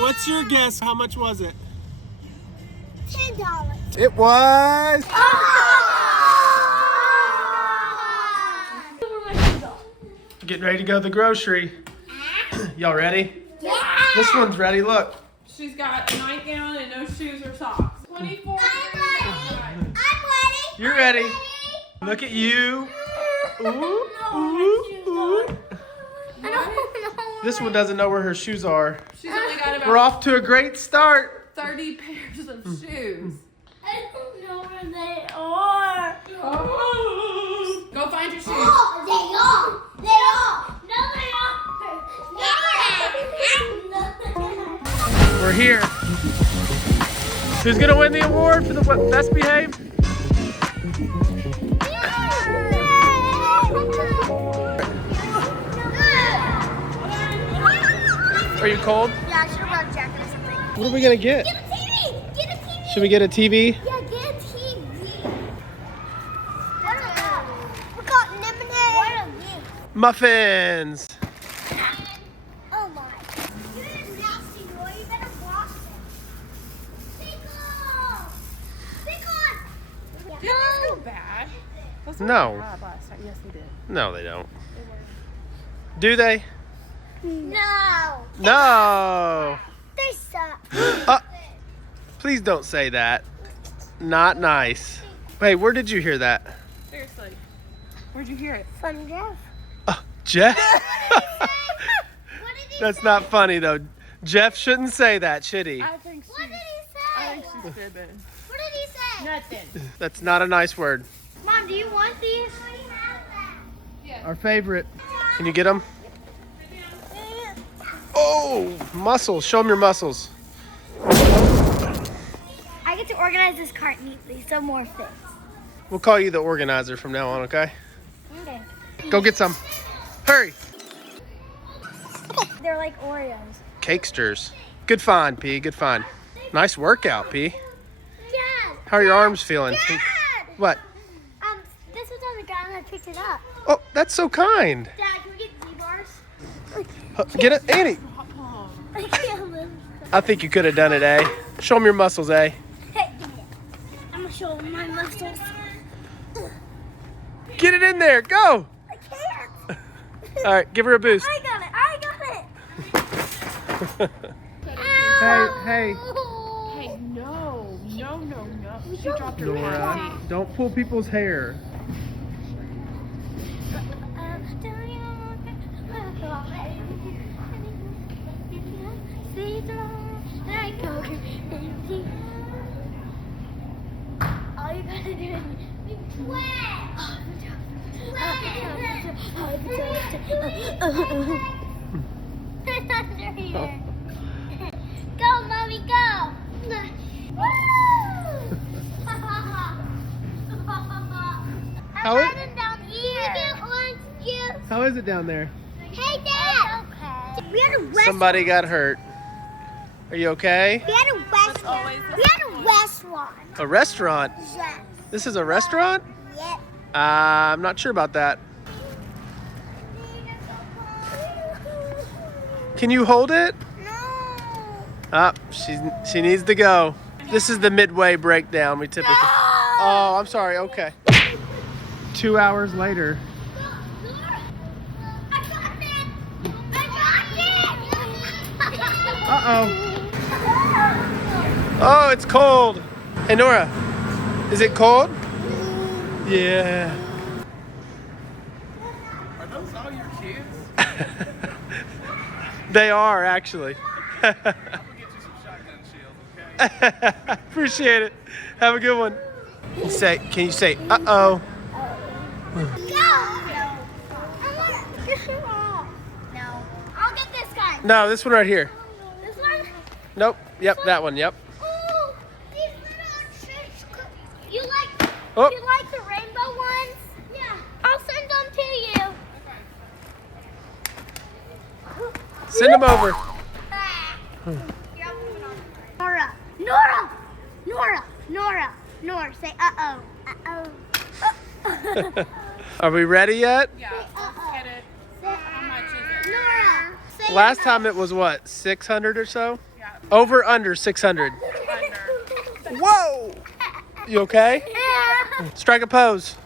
What's your guess? How much was it? $10. It was. Getting ready to go to the grocery. Y'all ready? Yeah. This one's ready. Look. She's got a nightgown and no shoes or socks. 24. I'm ready. You're ready. Look at you. Ooh, ooh, ooh. This one doesn't know where her shoes are. She's only got about We're off to a great start. 30 pairs of shoes. I don't know where they are. Oh. Go find your shoes. Oh, they are. They are. No, they are. We're here. Who's gonna win the award for the best behaved? Are you cold? Yeah, I should have brought a jacket or something. What are we gonna get? Get a TV! Get a TV! Should we get a TV? Yeah, get a TV. What are those? We got lemonade. What are these? Muffins. Oh my. You're a nasty boy. You better wash it. Pickle! Pickle! Didn't these go bad? Those were No. bad last time. Yes, they did. No, they don't. Do they? No. No. They suck. Please don't say that. Not nice. Hey, where did you hear that? Seriously. Where'd you hear it? Fun Jeff. Jeff? What did he That's say? not funny though. Jeff shouldn't say that, should he? I think What did he I say? think she's fibbing. What did he say? Nothing. That's not a nice word. Mom, do you want these? Our favorite. Can you get them? Oh, muscles. Show them your muscles. I get to organize this cart neatly so more fits. We'll call you the organizer from now on, okay? Okay. Go get some. Hurry. They're like Oreos. Cakesters. Good find, P. Good find. Nice workout, P. Dad! How are your arms feeling? Dad! What? This was on the ground and I picked it up. Oh, that's so kind. Dad, can we get Z-bars? Get it, Annie. I can't live. I think you could have done it, eh? Show them your muscles, eh? Hey, I'm gonna show them my muscles. Get it in there. Go. I can't. All right, give her a boost. I got it. Hey, Hey, no. She dropped her Nora, hat. don't pull people's hair. All you gotta do is it's under here. Go, mommy, go. How is- down here. Get orange juice. How is it down there? Hey, Dad. Okay. We had a restaurant. Somebody got hurt. Are you okay? We had a restaurant. We had a restaurant. A restaurant? Yes. This is a restaurant? Yep. I'm not sure about that. Can you hold it? No. She needs to go. This is the midway breakdown we typically. Oh, I'm sorry. Okay. 2 hours later. I got it. I got it. Uh-oh. Oh, it's cold. Hey, Nora, is it cold? Yeah. Are those all your kids? They are, actually. I'm gonna get you some shotgun shells, okay? Appreciate it. Have a good one. Can you say, uh-oh? Go. I want this one. No. I'll get this guy. No, this one right here. This one? Nope. Yep, that one. Yep. Oh, these little fish. You like? Oh. You like the rainbow ones? Yeah. I'll send them to you. Send them over. Nora, say uh-oh. Are we ready yet? Yeah, let's get it. How much is it? Nora, say Last time it was what, 600 or so? Yeah, Over, under 600. Under. Whoa! You okay? Yeah. Strike a pose.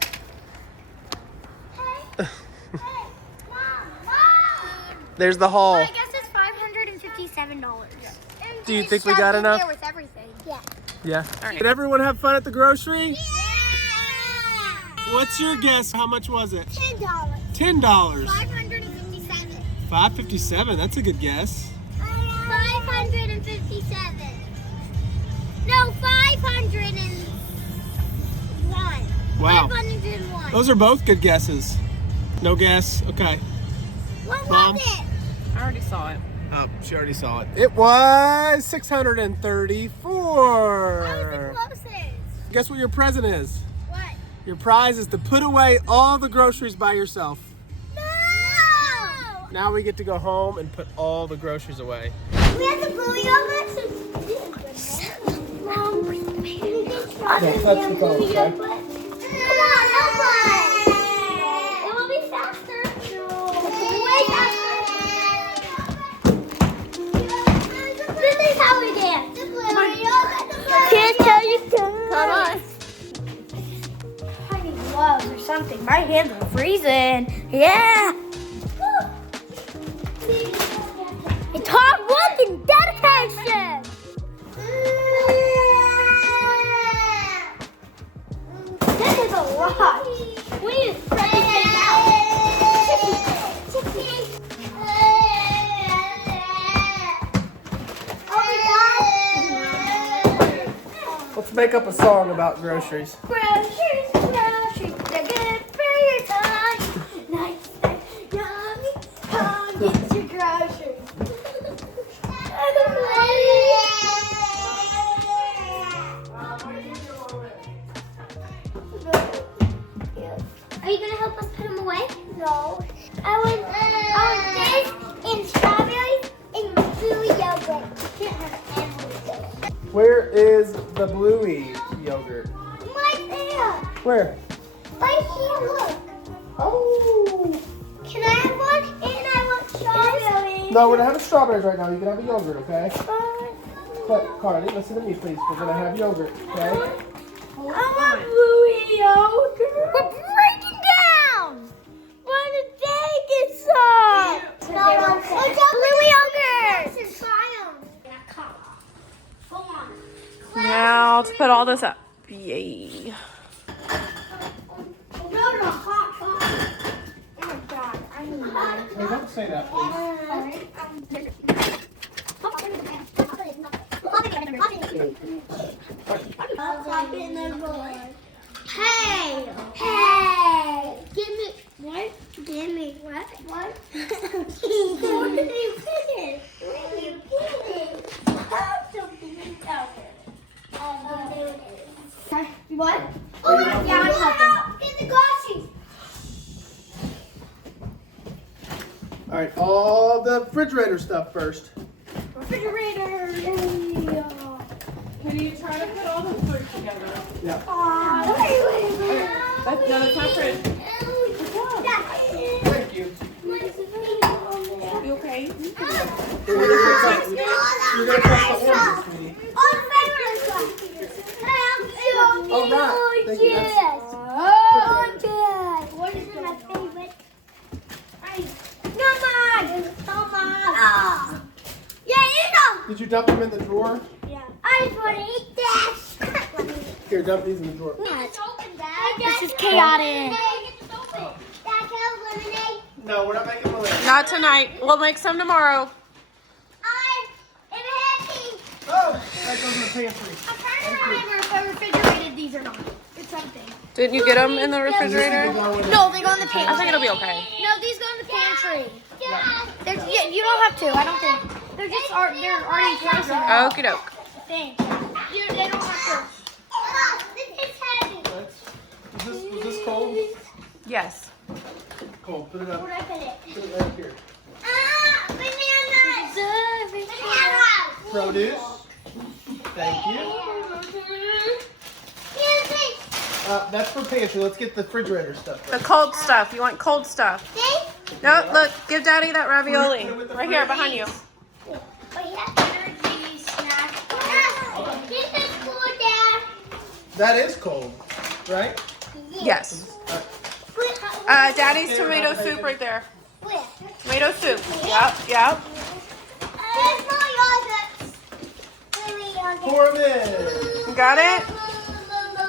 Hey, Mom. There's the haul. Well, I guess it's $557. Do you think we got enough? With everything. Yeah. Yeah. All right. Did everyone have fun at the grocery? Yeah. What's your guess? How much was it? $10. $10. 557. $5.57. That's a good guess. 557. No, 501. Wow. 501. Those are both good guesses. No guess. Okay. What Mom? was it? I already saw it. Oh, she already saw it. It was 634. What was the closest? Guess what your present is? What? Your prize is to put away all the groceries by yourself. No! Now we get to go home and put all the groceries away. We have the blue yogurt. Mom, can you get touch the phone, okay? Come on, help us. It will be faster. No. Way faster. This is how we dance. The blue yogurt. Can't tell you. Come on. I need gloves or something. My hands are freezing. Yeah. It's hard work and dedication. This is a lot. We need to spread this thing out. Let's make up a song about groceries. Groceries, groceries, they're good for your tongue. Nice, yummy, come get your groceries. Are you gonna help us put them away? No. I want this and strawberries and blue yogurt. Can't have animals. Where is the Bluey yogurt? Right there. Where? Right here, look. Oh. Can I have one? And I want strawberries. No, we're not having strawberries right now. You can have a yogurt, okay? But Carly, listen to me, please. We're gonna have yogurt, okay? I want blue yogurt. We're breaking down. Want to take it some? No, blue yogurt. Go on. Now to put all this up. Yay. Go to a hot chocolate. Oh my god, I need that. Hey, don't say that, please. Hey! Hey! Give me what? Give me what? What? What did you finish? What did you finish? What? Oh, yeah, I'm helping. Get the groceries. All right, all the refrigerator stuff first. Refrigerator. Can you try to put all the food together? Yeah. No, that's not fridge. Thank you. You okay? You're gonna press the oranges, sweetie. Oh, right. Thank you. What is my favorite? Come on. Yeah, you know. Did you dump them in the drawer? Yeah. I just want to eat this. Here, dump these in the drawer. This is chaotic. Lemonade. No, we're not making lemonade. Not tonight. We'll make some tomorrow. I'm happy. Oh, that goes in the pantry. I'm trying to remember if I refrigerated these or not. It's something. Didn't you get them in the refrigerator? No, they go in the pantry. I think it'll be okay. No, these go in the pantry. Yeah, you don't have to. I don't think. They're just they're already frozen. Okie doke. I think. They don't have to. This is heavy. Was this cold? Yes. Cold. Put it up. Where do I put it? Put it right here. Bananas. Produce. Thank you. That's for pantry. Let's get the refrigerator stuff. The cold stuff. You want cold stuff. No, look. Give Daddy that ravioli. Right here, behind you. Oh, yeah. Energies. That is cold, right? Yes. Daddy's tomato soup right there. Tomato soup. Yep, yep. Pour them in. You got it?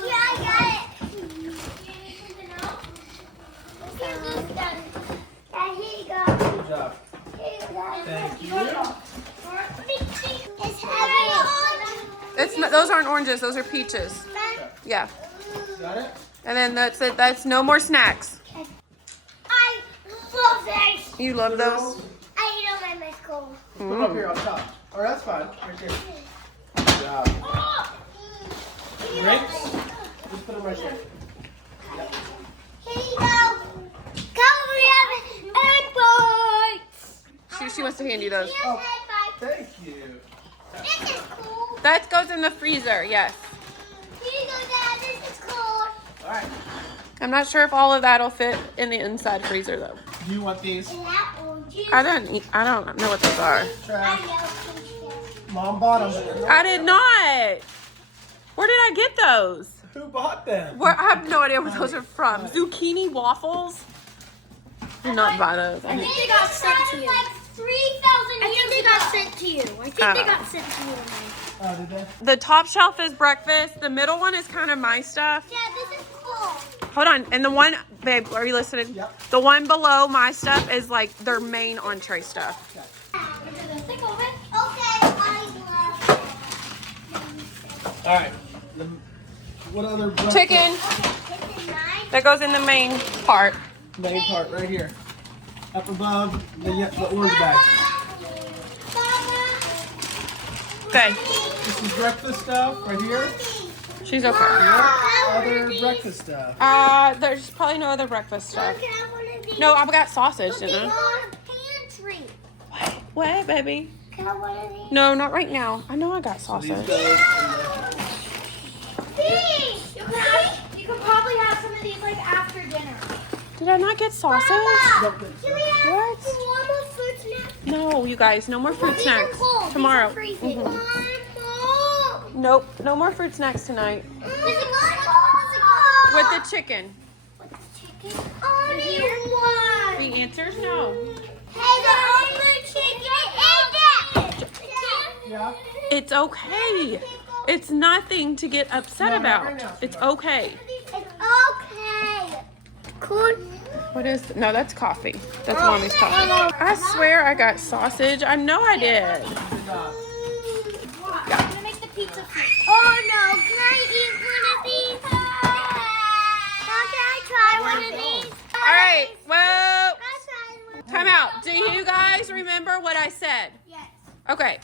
Yeah, I got it. Here you go. Good job. Here you go. Thank you. It's heavy. It's not, those aren't oranges. Those are peaches. Yeah. Got it? And then that's it. That's no more snacks. I love this. You love those? I eat all my school. Put them up here on top. Oh, that's fine. Right there. Good job. Grapes? Just put them right there. Here you go. Come, we have egg bites. She wants to hand you those. Here's egg bites. Thank you. This is cool. That goes in the freezer. Yes. Here you go, Dad. This is cool. All right. I'm not sure if all of that'll fit in the inside freezer though. Do you want these? And that oranges. I don't know what those are. Trash. I know. Mom bought them. I did not. Where did I get those? Who bought them? Where I have no idea where those are from. Zucchini waffles? Did not buy those. I think they got sent to you. Like 3,000 years I think they got sent to you. I think they got sent to you. Oh, did they? The top shelf is breakfast. The middle one is kind of my stuff. Yeah, this is cool. Hold on. And the one, babe, are you listening? Yep. The one below my stuff is like their main entree stuff. Okay, I love All right. What other breakfast? Chicken. it. This is mine. That goes in the main part. Main part right here. Up above the orange bag. Okay. This is breakfast stuff right here. She's okay. Other breakfast stuff. There's probably no other breakfast stuff. Can I have one of these? No, I've got sausage, Look, didn't it's I? on Pantry. What, baby? Can I have one of these? No, not right now. I know I got These sausage. go in the- These! You could probably have some of these like after dinner. Did I not get sausage? Can we have What? one more fruit snack? No, you guys, no more fruit These are snacks. cold. Tomorrow. These are freezing. Mhm. One more. Nope, no more fruit snacks tonight. This is cold. With the chicken. With the chicken. I need one. The answer's no. Hey, the only chicken is it. Yeah. It's okay. It's nothing to get upset No, not about. right now, It's sweetheart. okay. It's okay. Cool. What is, no, that's coffee. That's mommy's coffee. I swear I got sausage. I know I did. Good job. I'm gonna make the pizza fruit. Oh no, can I eat one of these? How can I try one of these? All right, well, Can I try one? time out. Do you guys remember what I said? Yes. Okay,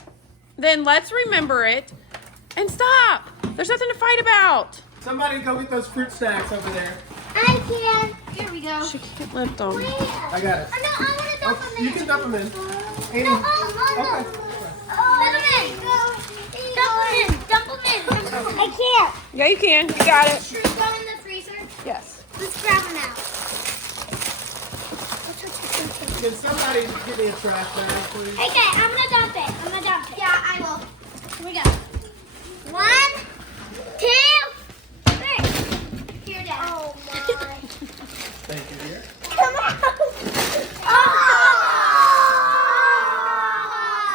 then let's remember it and stop. There's nothing to fight about. Somebody go get those fruit snacks over there. I can. Here we go. She can't lift them. I got it. Oh, no, I want to dump them in. You can dump them in. No, no. Okay. Dump them in. I can't. Yeah, you can. You got it. Should we go in the freezer? Yes. Let's grab them out. Can somebody get me a trash bag, please? Okay, I'm gonna dump it. Yeah, I will. Here we go. 1, 2, 3. Here, Dad. Oh my. Thank you, dear. Come on.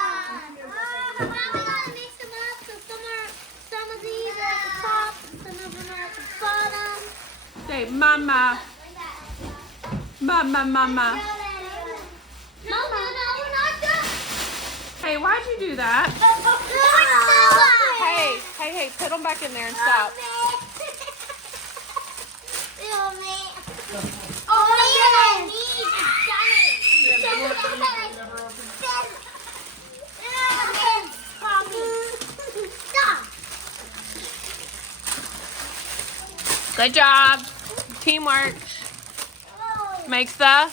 Now we gotta mix them up. So some of these are at the top, some of them are at the bottom. Say, mama. Mama, mama. No, we're not done. Hey, why'd you do that? Hey, put them back in there and stop. Good job. Teamwork makes the...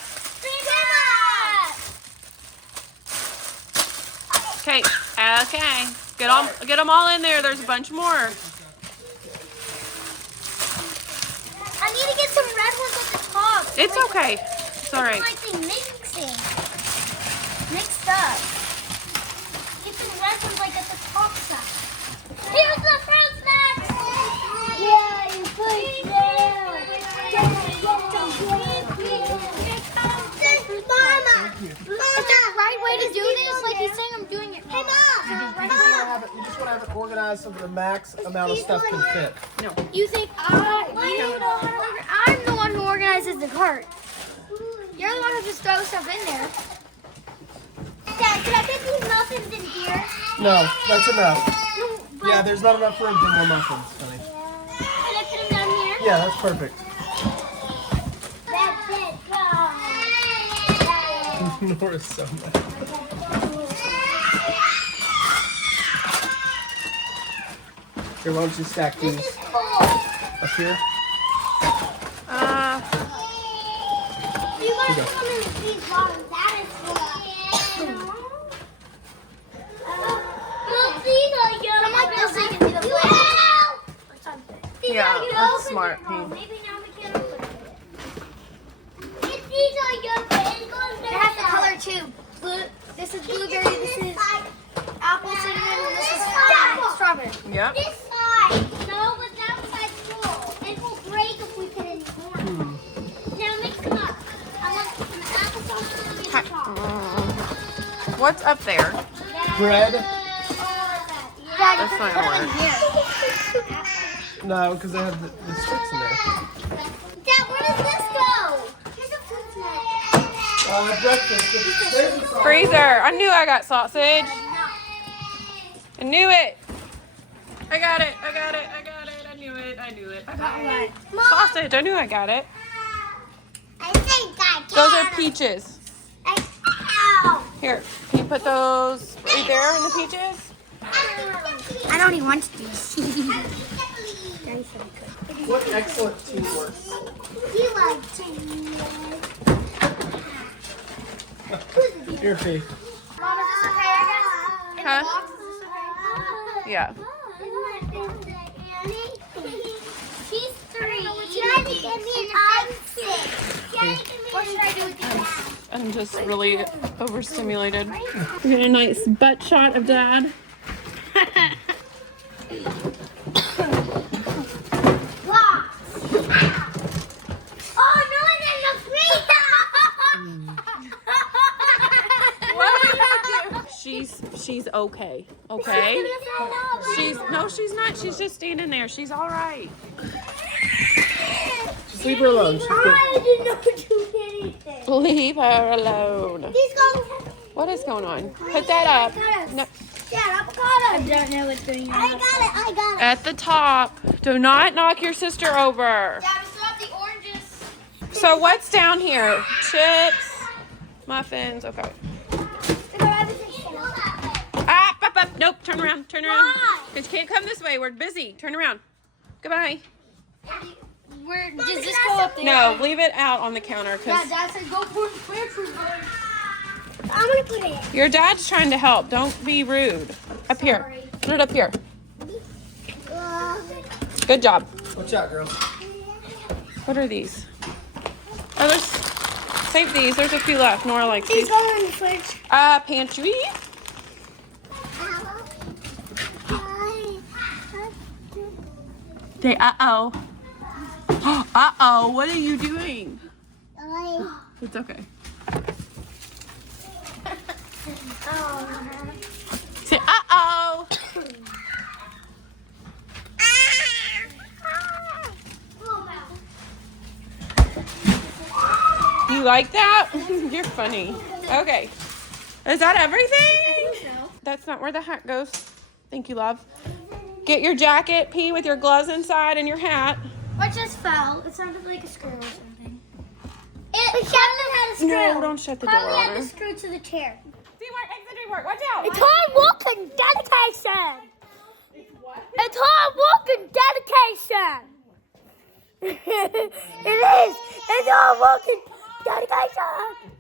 Okay, okay. Get them all in there. There's a bunch more. I need to get some red ones at the top. It's okay. It's all right. Like they mixing. Mixed up. Get some red ones like at the top side. Here's the fruit snacks. Yeah. have it organized so that the max amount of stuff can fit. You think I'm the one who organizes the cart? You're the one who just throws stuff in there. Dad, can I put these muffins in here? No, that's enough. No, but Yeah, there's not enough room for more muffins, honey. can I put them down here? Yeah, that's perfect. That's it. Go. Nora's so mad. Here, why don't you stack This these is cool. up here? You guys come in these bottoms. That is cool. Look, these are yours. Come like this so you can see the blade. These Yeah, are yours. that's smart, Oh, Pete. maybe now we can open it. If these are yours, it's going to have the color too. Blue. This is blueberry. This is apple cinnamon. And this is strawberry. Yep. This side. No, but that side's full. It will break if we put any more. Now mix them up. I want some applesauce and some sauce. What's up there? Bread? That's not gonna work. No, because I have the sticks in there. Dad, where does this go? Here's a fruit snack. Breakfast. There's the sauce. Freezer. I knew I got sausage. I knew it. I got it. I got it. I got it. I knew it. I knew it. I got it. Sausage. I knew I got it. I think I can. Those are peaches. Ow. Here, can you put those right there in the peaches? I don't even want to do this. What excellent teamwork. You like teamwork. Here, Fee. Mom, is this okay, I guess? In Huh? the box, is this okay? Yeah. She's 3. I'm 6. What should I do with these? I'm just really overstimulated. We get a nice butt shot of Dad. Oh, no, it's in the freezer! What did I do? She's okay. Okay? She's not. She's just standing there. She's all right. Just leave her alone. She's good. I did not do anything. Leave her alone. These go. What is going on? Put that up. No, Dad, avocado. I don't know what's going on. I got it. at the top. Do not knock your sister over. Dad, we still have the oranges. So what's down here? Chips, muffins. Okay. Up. Nope. Turn around. Turn around. Why? Because you can't come this way. We're busy. Turn around. Goodbye. Does this go up there? No, leave it out on the counter Yeah, because Dad said go put it in the pantry. I'm gonna put it. your dad's trying to help. Don't be rude. Up here. Put it up here. Good job. Watch out, girls. What are these? Oh, there's. Save these. There's a few left. Nora likes These these. go in the fridge. Pantry. Say uh-oh. Uh-oh. What are you doing? It's okay. Say uh-oh. You like that? You're funny. Okay. Is that everything? That's not where the hat goes. Thank you, love. Get your jacket, P, with your gloves inside and your hat. What just fell? It sounded like a screw or something. It had a screw. No, don't shut the door Probably on had her. the screw to the chair. Teamwork, exit work. Watch out. It's hard work and dedication. It's hard work and dedication. It is. It's hard work and dedication.